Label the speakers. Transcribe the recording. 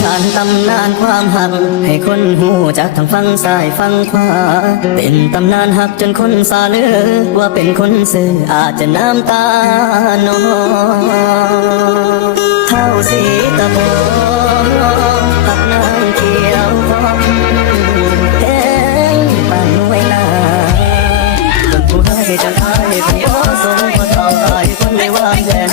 Speaker 1: ขานตำนานความหัก ให้คนหูจากทางฟังซ้ายฟังขวา เป็นตำนานหักจนคนสาเนื้อว่าเป็นคนซื่ออาจจะน้ำตาโนเท่าสีตะโพหักนางเขียวพอมแทงป่านวยนาจนผู้ให้จะตายพี่โอสมพอทองตายคนไในวางแดน